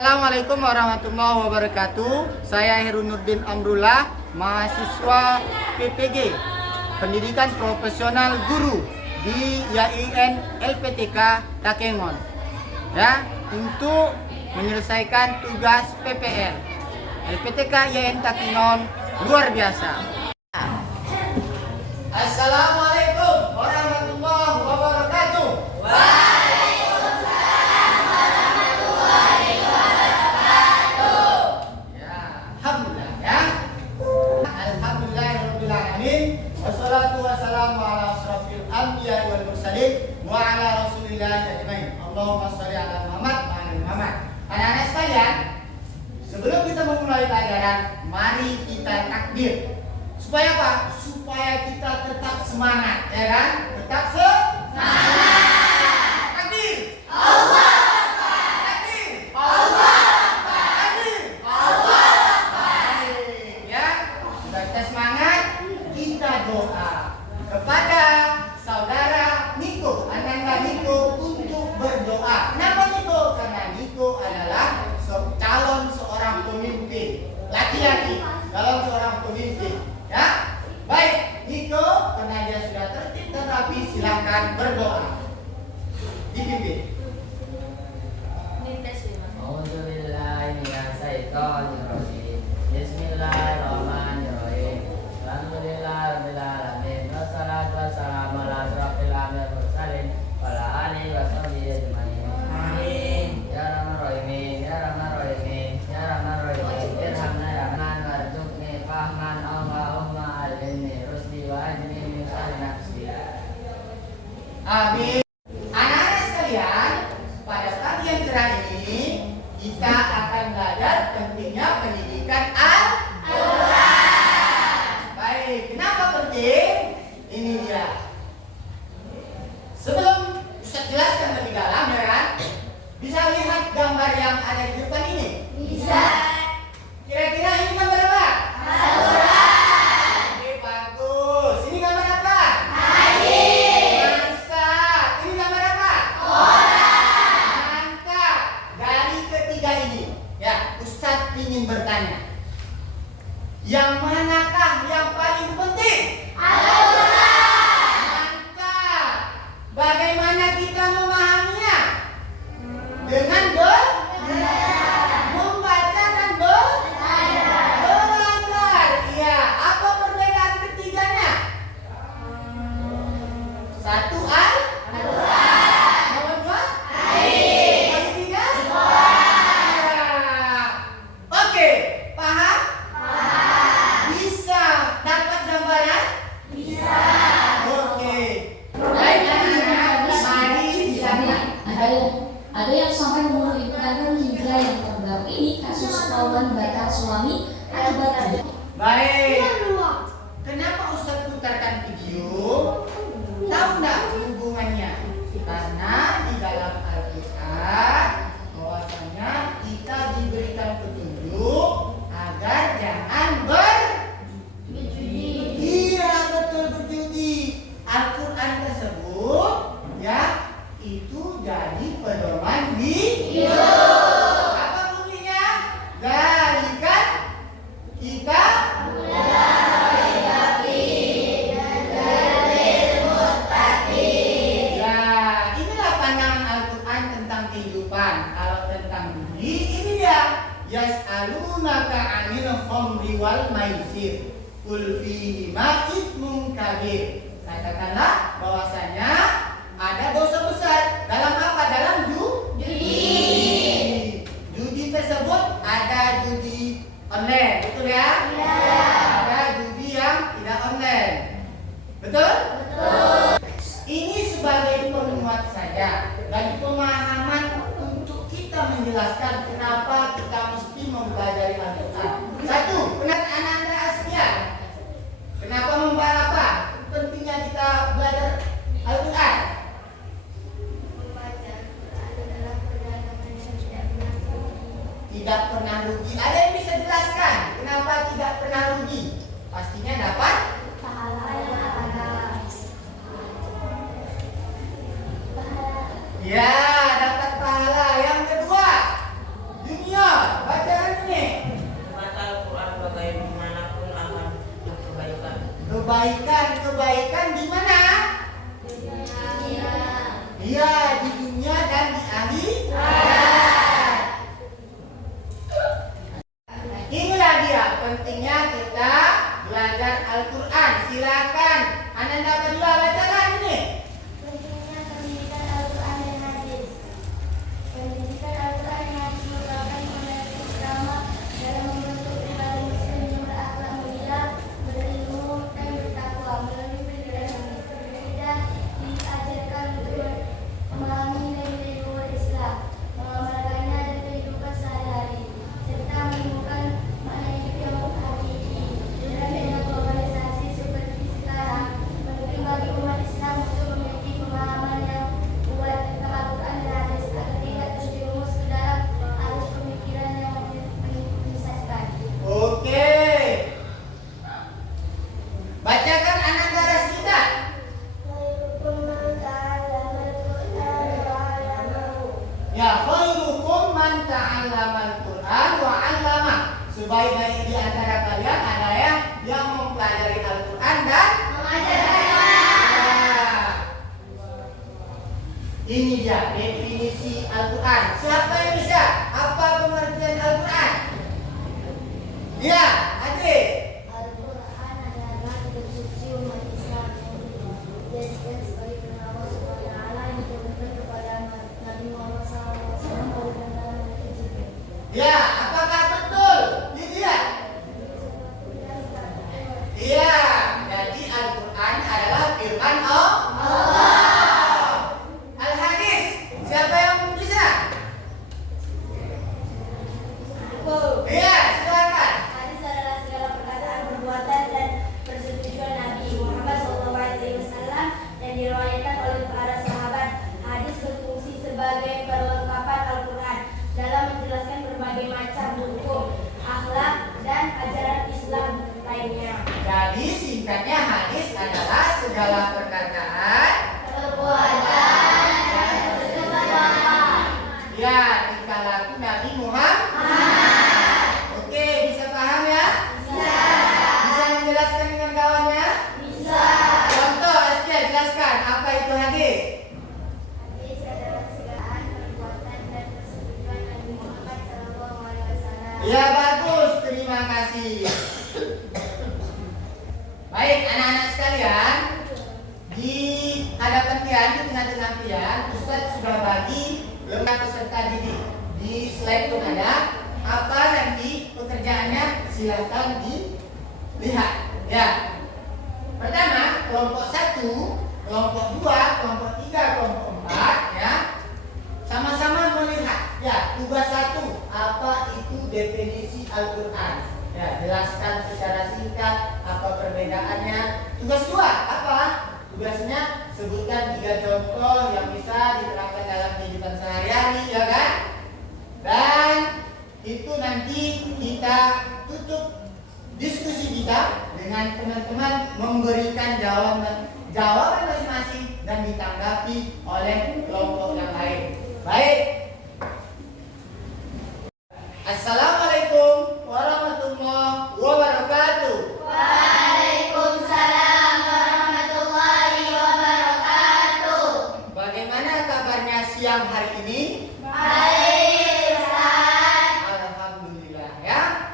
Assalamualaikum warahmatullahi wabarakatuh. Saya Herunuddin Amrullah, mahasiswa PPG Pendidikan Profesional Guru di YIN LPTK Takengon. Ya, untuk menyelesaikan tugas PPL. LPTK YIN Takengon luar biasa. Assalamualaikum warahmatullahi wabarakatuh. Wassalatu wassalamu ala asrafil anbiya wal mursalin wa ala rasulillahi ajmain. Allahumma shalli ala Muhammad wa ala Muhammad. Anak-anak sekalian, sebelum kita memulai pelajaran, mari kita takbir. Supaya apa? Supaya kita tetap semangat, ya kan? Tetap semangat. Takbir. Allah Akbar. Takbir. Allah Akbar. Takbir. Allah Akbar. Ya, sudah kita semangat. Kita doa kepada saudara Niko, Ananda Niko, untuk berdoa. Kenapa Niko? Karena Niko adalah calon seorang pemimpin, laki-laki, calon seorang pemimpin. Ya, baik Niko, karena dia sudah tertib dan rapi, silakan berdoa. Dipimpin. Bismillahirrahmanirrahim. Alhamdulillahirrahmanirrahim. Wassalatu wassalamu ala asrafil anbiya wal mursalin wa ala alihi wa sahbihi ajmain. Amin. Ya Rahman Rahim, ya Rahman Rahim, ya Rahman Rahim. Irhamna ya Rahman warzuqni fahman Allahumma alimni rusdi wa ajni min syarri nafsi. Amin. Anak-anak sekalian, pada pagi yang cerah ini kita akan belajar pentingnya pendidikan Al-Quran. Baik, kenapa penting? Ini dia. Sebelum Ustaz jelaskan lebih dalam, ya kan? Bisa lihat gambar yang ada di depan ini? Bisa. Kira-kira ini gambar apa? Al-Quran. Oke, bagus. Ini gambar apa? Mantap. Ini gambar apa? Mantap. Dari ketiga ini, ya, Ustaz ingin bertanya. Yang manakah yang paling penting? Al-Quran. Mantap. Bagaimana kita memahaminya? Dengan membaca dan belajar. Iya. Apa perbedaan ketiganya? Satu Al-Quran. Nomor dua? Nomor tiga? Oke, paham? Bisa. Dapat gambaran? Bisa. Oke. Baik, anak-anak, mari kita Ada yang sampai memulihkan hingga yang terbaru ini kasus kawan batal suami akibat tidak. Baik. Kenapa Ustaz putarkan video? Tahu nggak hubungannya? Karena di dalam Al-Quran bahwasanya kita diberikan petunjuk agar jangan Iya, betul berjudi. Al-Quran tersebut, ya, itu jadi pedoman hidup. Apa bunyinya? Dzalikan kita ya, inilah pandangan Al-Quran tentang kehidupan. Kalau tentang dunia, ini dia. Yas'alunaka 'anil khamri wal maisir. Qul fihima itsmun kabir. Katakanlah bahwasanya ada dosa besar dalam apa? Dalam judi. Judi tersebut ada judi online, betul ya? Ada judi yang tidak online. Betul? Ini sebagai penguat saja dan pemahaman untuk kita menjelaskan kenapa kita mesti mempelajari Al-Quran. Satu, anak-anak sekalian, kenapa membaca apa? Pentingnya kita belajar Al-Quran. Tidak pernah rugi. Ada yang bisa jelaskan kenapa tidak pernah rugi? Pastinya dapat ya, dapat pahala. Yang kedua, dunia kebaikan di mana? Iya, di dunia dan di akhirat. Inilah dia pentingnya kita belajar Al-Quran. Silakan Ananda Padula bacakan ini. Pentingnya pendidikan Al-Quran dan hadis. Pendidikan Al-Quran dan hadis merupakan fondasi utama dalam membentuk pribadi muslim yang berakhlak mulia, berilmu dan bertakwa. Melalui pendidikan ini kita diajarkan untuk memahami nilai-nilai luhur Islam, mengamalkannya dalam kehidupan sehari-hari, serta menemukan makna hidup yang hakiki. Dengan adanya globalisasi seperti sekarang, penting bagi umat Islam untuk memiliki pemahaman yang kuat tentang Al-Quran dan hadis agar tidak terjerumus ke dalam arus pemikiran yang menyesatkan. Oke. Bacakan Ananda Rasida. Ya, khairukum man ta'allamal Qur'an wa 'allama. Sebaik-baik di antara kalian adalah yang mempelajari Al-Qur'an dan mengajarkannya. Ini dia definisi Al-Qur'an. Siapa yang bisa? Apa pengertian Al-Qur'an? Ya, Adri. Al-Quran adalah kitab suci umat Islam yang dijadikan sebagai firman Allah Subhanahu wa taala yang diturunkan kepada Nabi Muhammad SAW dan dalam malaikat Jibril. Ya, apakah betul? Lydia? Iya, jadi Al-Quran adalah firman Allah. Al-Hadis, siapa yang bisa? Iya, silakan. Hadis adalah segala perkataan, perbuatan dan persetujuan Nabi Muhammad SAW yang diriwayatkan oleh para sahabat. Hadis berfungsi sebagai perlengkapan Al-Quran dalam menjelaskan berbagai macam hukum, akhlak, dan ajaran Islam lainnya. Jadi singkatnya hadis adalah segala perkataan, Perbuatan dan persetujuan. ya, tingkah laku Nabi Muhammad. Oke, bisa paham ya? Bisa menjelaskan dengan kawannya? Bisa. Contoh, Askia jelaskan apa itu hadis. Hadis adalah segala perbuatan dan persetujuan Nabi Muhammad SAW. Ya bagus, terima kasih. Baik, anak-anak sekalian, di hadapan kalian, di tengah-tengah kalian, Ustadz sudah bagi lembar peserta didik. Di slide pun ada. Apa nanti pekerjaannya? Silahkan dilihat. Ya. Pertama, kelompok 1, kelompok 2, kelompok 3, kelompok 4, ya. Sama-sama melihat. Ya, tugas 1, apa itu definisi Al-Quran? Ya, jelaskan secara singkat apa perbedaannya. Tugas 2, apa? Tugasnya sebutkan 3 contoh yang bisa diterapkan dalam kehidupan sehari-hari, ya kan? Dan itu nanti kita tutup diskusi kita dengan teman-teman memberikan jawaban masing-masing dan ditanggapi oleh kelompok yang lain. Baik. Assalamualaikum warahmatullahi wabarakatuh. Waalaikumsalam warahmatullahi wabarakatuh. Bagaimana kabarnya siang hari ini? Baik, Ustaz. Alhamdulillah ya.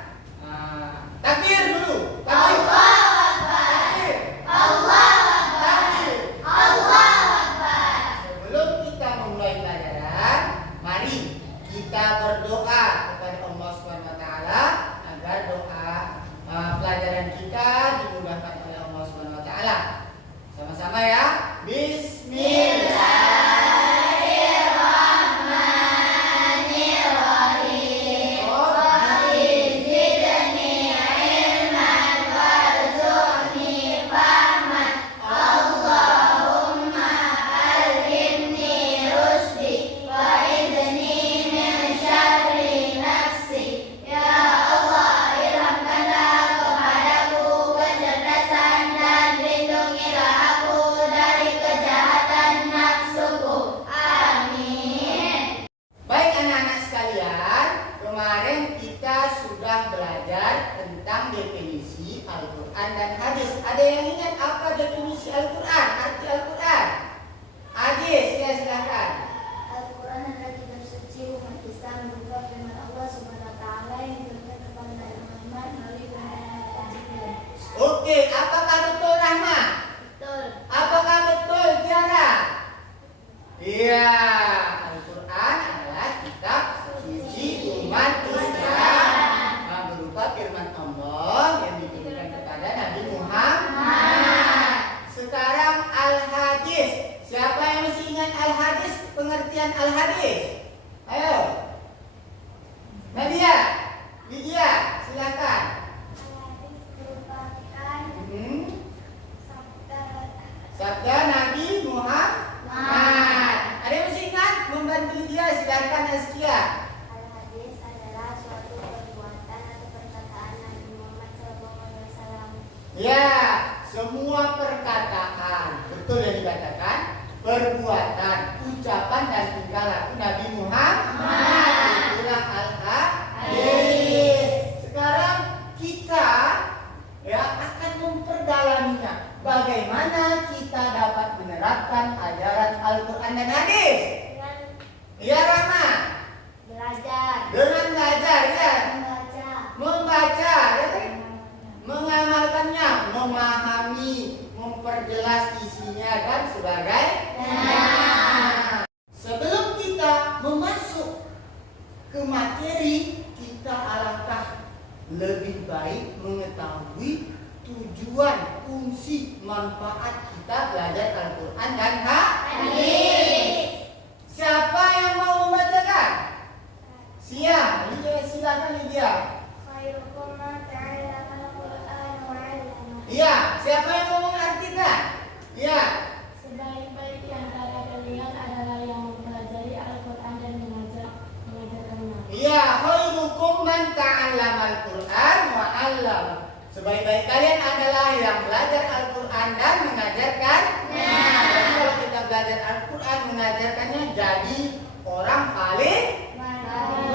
Takbir dulu. Takbir. Allahu Akbar. Takbir. Allahu Akbar. Takbir. Allahu Akbar. Sebelum kita memulai pelajaran, mari kita berdoa kepada Allah Subhanahu wa taala agar doa pelajaran kita dimudahkan oleh Allah Subhanahu wa taala. Sama-sama ya. Bismillah. Kecerdasan dan lindungilah aku dari Ya, semua perkataan, betul yang dikatakan, perbuatan, ucapan dan tingkah laku Nabi Muhammad. Itulah al-hadis. Sekarang kita ya akan memperdalaminya. Bagaimana kita dapat menerapkan ajaran Al-Quran dan hadis? Ya Rahma. Belajar. Dengan belajar ya. Membaca. Membaca ya kan? Mengamalkannya, memahami, memperjelas isinya kan sebagai sebelum kita memasuk ke materi, kita alangkah lebih baik mengetahui tujuan, fungsi, manfaat kita belajar Al-Quran dan hadis. Siapa yang mau membacakan? Silakan Lydia. Khairukum man ta'allama al-Qur'an wa 'allama. Iya, siapa yang mau mengartikan? Iya. Sebaik-baik di antara kalian adalah yang mempelajari Al-Quran dan mengajarkannya. Iya, khairukum man ta'allama al-Qur'an wa 'allama. Sebaik-baik kalian adalah yang belajar Al-Qur'an dan mengajarkannya. Jadi kalau kita belajar Al-Qur'an mengajarkannya jadi orang paling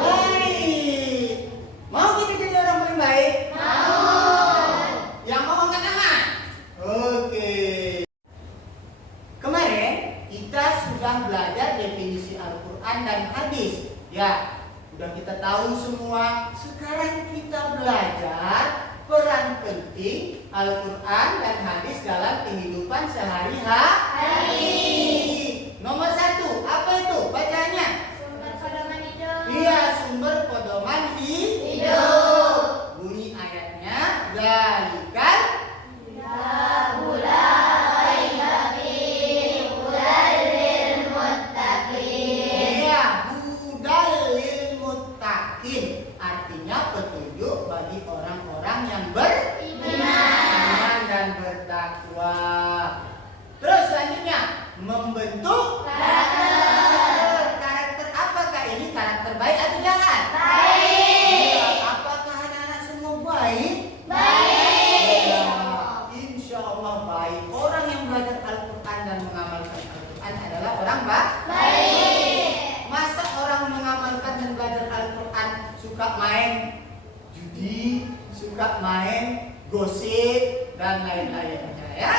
baik. Mau kita jadi orang paling baik? Mau. Yang mau angkat tangan? Oke. Kemarin kita sudah belajar definisi Al-Quran dan hadis. Ya, sudah kita tahu semua. Sekarang kita belajar peran penting Al-Quran dan hadis dalam kehidupan sehari-hari. Nomor 1, apa itu? Bacanya. Sumber pedoman hidup. Iya, sumber pedoman Hidup. Bunyi ayatnya, zalikal. Iya, hudal lil muttaqin. Artinya petunjuk bagi orang-orang yang beriman dan bertakwa. Terus selanjutnya, membentuk karakter. Apakah ini karakter baik atau jahat? Iya, apakah anak-anak semua baik? Ya, insya Allah baik. Orang yang belajar Al-Quran dan mengamalkan Al-Quran adalah orang baik. Masa orang mengamalkan dan belajar Al-Quran suka main judi, suka main gosip dan lain-lainnya ya?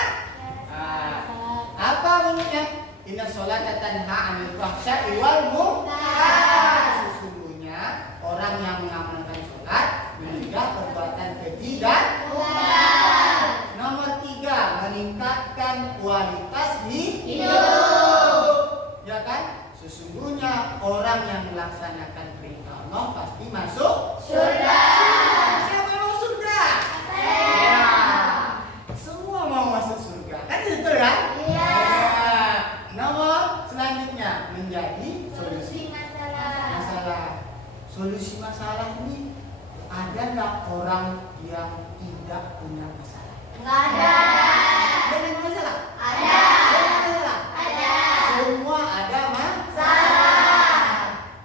Apa bunyinya? Inna sholata tanha 'anil fahsya'i wal munkar. Sesungguhnya orang yang mengamalkan sholat mencegah perbuatan keji dan munkar. Nomor 3, meningkatkan kualitas hidup. Ya kan? Sesungguhnya orang yang melaksanakan perintah Allah pasti masuk surga. Siapa yang mau surga? Ya. Semua mau masuk surga. Kan itu kan? Iya. Ya. Nomor selanjutnya menjadi Solusi masalah. Solusi masalah ini ada nggak orang yang tidak punya masalah? Enggak ada. Ada yang punya masalah? Ada. Ada yang punya masalah? Ada. Semua ada masalah.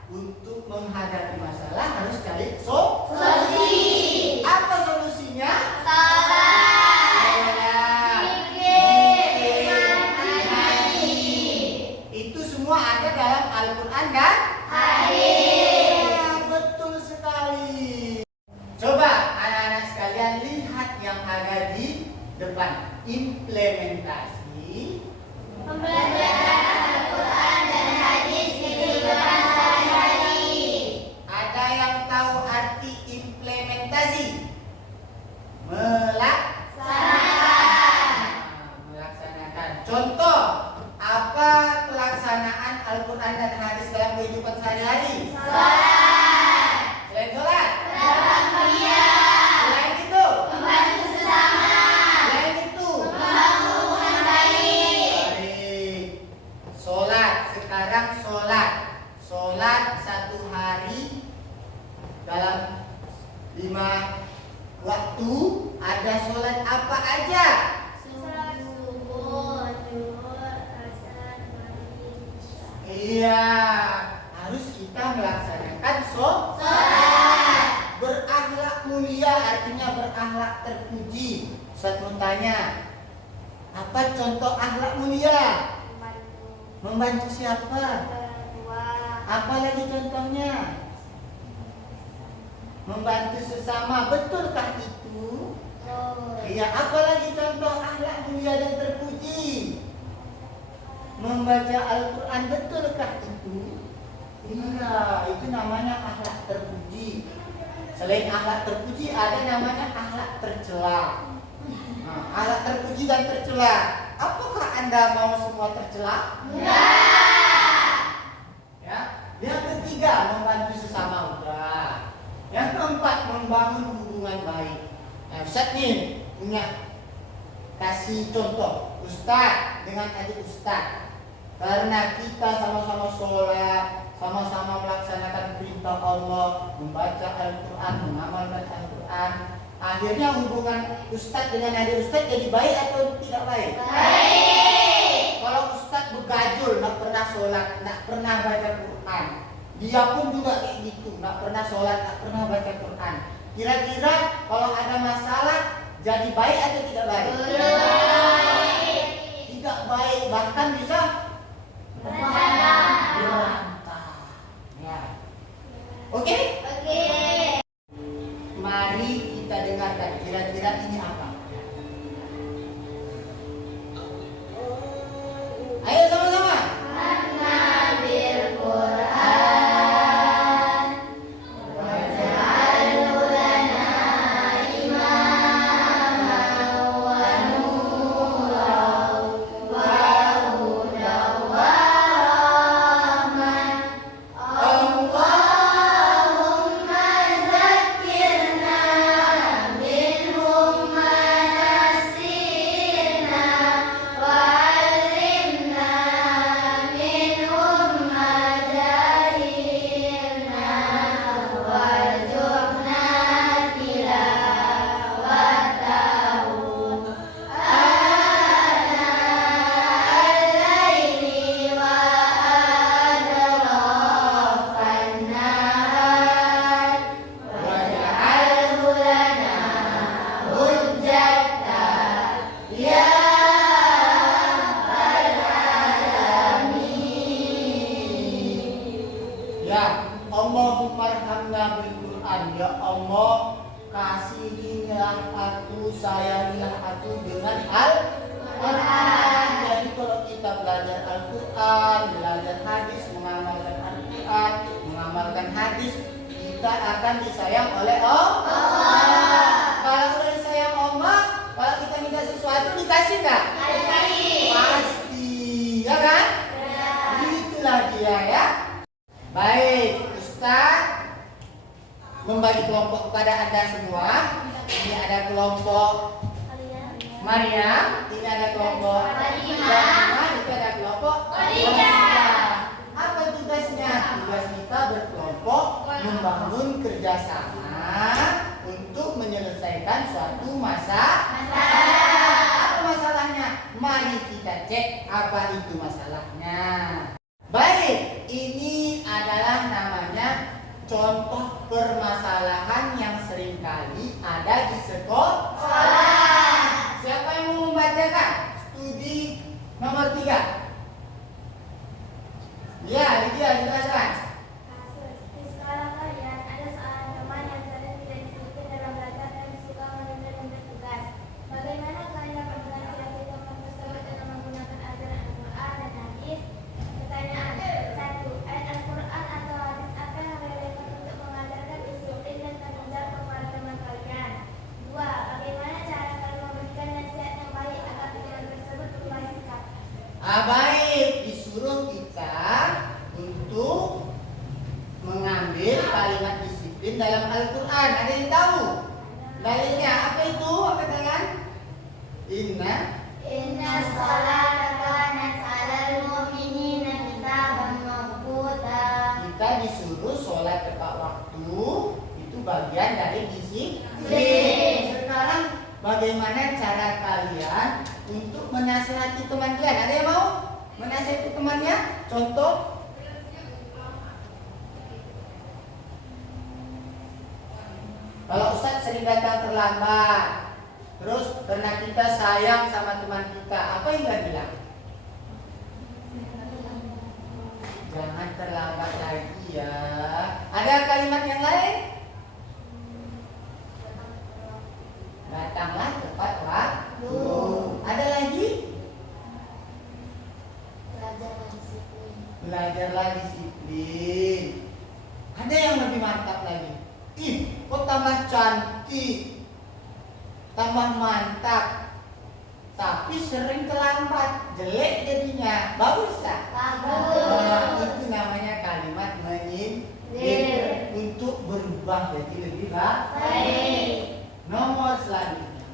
Untuk menghadapi masalah harus cari Solusi. apa solusinya? Salat. Zikir. Mandi. Itu semua ada dalam Al-Quran dan Hadis. ya, betul sekali. Coba anak-anak sekalian lihat yang ada di depan, implementasi. Pembelajaran Al-Quran dan hadis di kehidupan sehari-hari. Ada yang tahu arti implementasi? Melaksanakan. Contoh, apa pelaksanaan Al-Quran dan hadis dalam kehidupan sehari-hari? Salat. Selain sholat, Dalam kuliah. selain itu, Membantu sesama. selain itu, Membangun hubungan baik. baik. Sholat, sekarang sholat. Sholat satu hari dalam 5 waktu ada sholat apa aja? Sholat subuh, zuhur, asar, maghrib, isya. Iya, harus kita melaksanakan sholat. Sholat. Berakhlak mulia artinya berakhlak terpuji. Ustaz mau tanya, apa contoh akhlak mulia? Membantu siapa? Apa lagi contohnya? Membantu sesama, betulkah itu? Iya, apa lagi contoh akhlak mulia dan terpuji? Membaca Al-Quran, betulkah itu? Iya, itu namanya akhlak terpuji. Selain akhlak terpuji, ada namanya akhlak tercela. Nah, akhlak terpuji dan tercela. Apakah Anda mau semua tercela? Ya. Yang ketiga, membantu sesama, udah. Yang keempat, membangun hubungan baik. Nah, Ustaz nih punya kasih contoh Ustaz dengan adik Ustaz. Karena kita sama-sama sholat, sama-sama melaksanakan perintah Allah, membaca Al-Quran, mengamalkan Al-Quran, akhirnya hubungan Ustaz dengan adik Ustaz jadi baik atau tidak baik? Baik. Kalau Ustaz begajul, nggak pernah sholat, nggak pernah baca Quran, dia pun juga kayak gitu, nggak pernah sholat, nggak pernah baca Quran. Kira-kira kalau ada masalah jadi baik atau tidak baik? Baik. Tidak baik, bahkan bisa berantak. Ya. Oke? Mari kita dengarkan kira-kira ini apa? Ayo sama-sama. Sayangilah aku dengan Al-Quran. Jadi kalau kita belajar Al-Quran, belajar hadis, mengamalkan Al-Quran, mengamalkan hadis, kita akan disayang oleh Allah. Kalau udah disayang Allah, kalau kita minta sesuatu dikasih nggak? Dikasih. Pasti, ya kan? Ya. Itulah dia ya. Baik, Ustaz membagi kelompok kepada Anda semua. Ini ada kelompok Maria, ini ada kelompok Fatimah, itu ada kelompok Khadijah. Apa tugasnya? Tugas kita berkelompok membangun kerjasama untuk menyelesaikan suatu masalah. Apa masalahnya? Mari kita cek apa itu masalahnya. Baik, ini adalah namanya contoh permasalahan yang seringkali ada di sekolah. Siapa yang mau membacakan studi nomor 3? Ya, Lydia, silakan. Di sekolah kalian ada seorang teman yang sering tidak disiplin dalam belajar dan suka menunda tugas. Bagaimana kalian dapat menasihati teman tersebut dengan menggunakan ajaran Al-Quran dan hadis? Pertanyaan 1. Ayat Al-Quran atau hadis apa yang relevan untuk mengajarkan disiplin dan tanggung jawab kepada teman kalian? 2. Bagaimana cara kalian memberikan nasihat yang baik agar teman tersebut berubah sikap? Baik, disuruh kita untuk mengambil kalimat disiplin dalam Al-Quran. Ada yang tahu? Dalilnya apa itu? Apa katakan? Inna salata kanat 'alal mu'minina kitaban mawquta. Kita disuruh sholat tepat waktu, itu bagian dari disiplin. Sekarang bagaimana cara kalian untuk menasihati teman kalian? Ada yang mau menasihati temannya? Contoh? Kalau Ustaz sering datang terlambat, Terus karena kita sayang sama teman kita, apa yang dia bilang? Jangan terlambat lagi ya. Ada kalimat yang lain? Datanglah tepat waktu. Ada lagi? Belajarlah disiplin. Ada yang lebih mantap lagi. Ih, kok tambah cantik, tambah mantap, tapi sering terlambat, jelek jadinya. Bagus tak? Itu namanya kalimat menyindir. Untuk berubah jadi lebih baik. Nomor selanjutnya,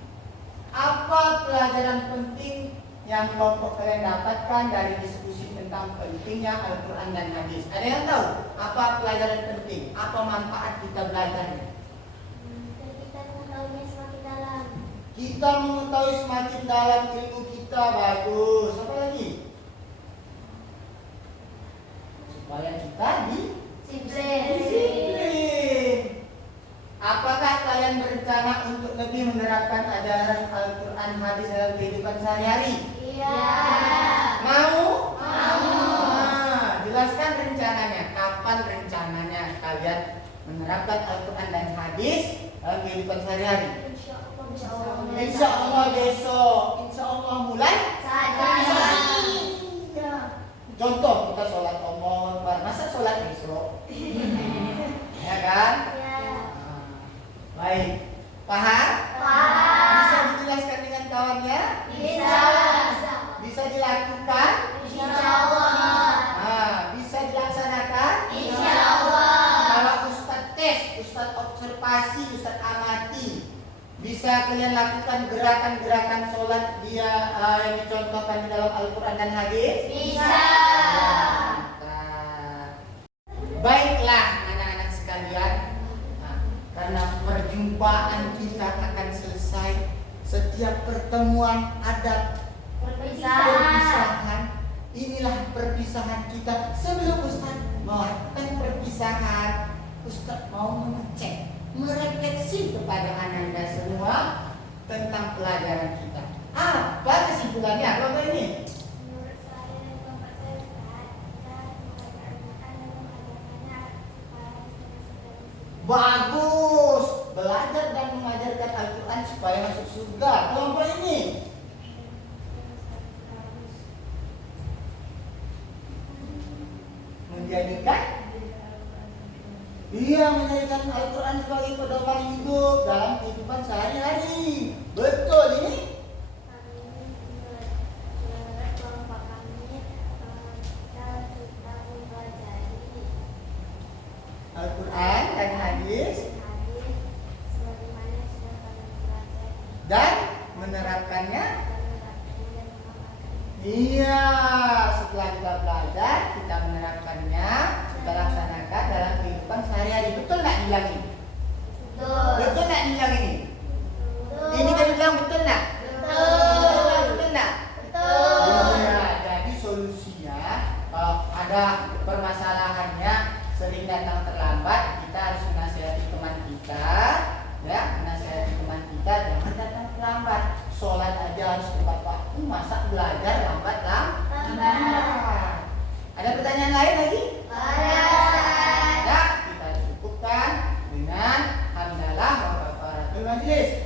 apa pelajaran penting yang kelompok kalian dapatkan dari diskusi tentang pentingnya Al-Quran dan hadis? Ada yang tahu apa pelajaran penting? Apa manfaat kita belajarnya? Kita mengetahuinya semakin dalam. Kita mengetahui semakin dalam ilmu kita. Bagus. Apa lagi? Supaya kita disiplin. Apakah kalian berencana untuk lebih menerapkan ajaran Al-Quran hadis dalam kehidupan sehari-hari? Iya. Mau? Nah, jelaskan rencananya. Kapan rencananya kalian menerapkan Al-Quran dan hadis dalam kehidupan sehari-hari? Insya Allah besok. Insya Allah mulai ya. Contoh kita sholat Allahu Akbar. Masa sholat besok? Ya kan? Baik. Paham? Bisa dijelaskan dengan kawannya? Bisa dilakukan? Bisa dilaksanakan? Kalau Ustadz tes, Ustadz observasi, Ustadz amati, bisa kalian lakukan gerakan-gerakan sholat dia yang dicontohkan di dalam Al-Quran dan hadis? Baiklah anak-anak sekalian, karena perjumpaan kita akan selesai. Setiap pertemuan ada perpisahan. Inilah perpisahan kita. Sebelum Ustaz melakukan perpisahan, Ustaz mau mengecek, merefleksi kepada ananda semua tentang pelajaran kita. Apa kesimpulannya? Apa ini? Menurut saya dan kelompok saya, Ustaz, kita semoga mengajarkannya Bagus. Belajar dan mengajarkan Al-Quran supaya masuk surga. Kelompok ini menjadikan Al-Quran sebagai pedoman hidup dalam kehidupan sehari-hari. Betul ini? kelompok kami kita suka mempelajari Al-Quran dan hadis sebagaimana yang sudah kami pelajari dan menerapkannya. dan Iya, setelah kita belajar, kita menerapkannya, kita laksanakan dalam kehidupan sehari-hari. Betul nggak dibilang ini? Betul nggak dibilang ini? Ini kan dibilang betul nggak? Betul nggak? Iya, jadi solusinya kalau ada permasalahannya sering datang terlambat, kita harus menasihati teman kita, ya, menasihati teman kita jangan datang terlambat. Sholat aja harus tepat waktu, masa belajar lambat. Ada pertanyaan lain lagi? Ya, kita cukupkan dengan hamdalah wa kafaratul majlis.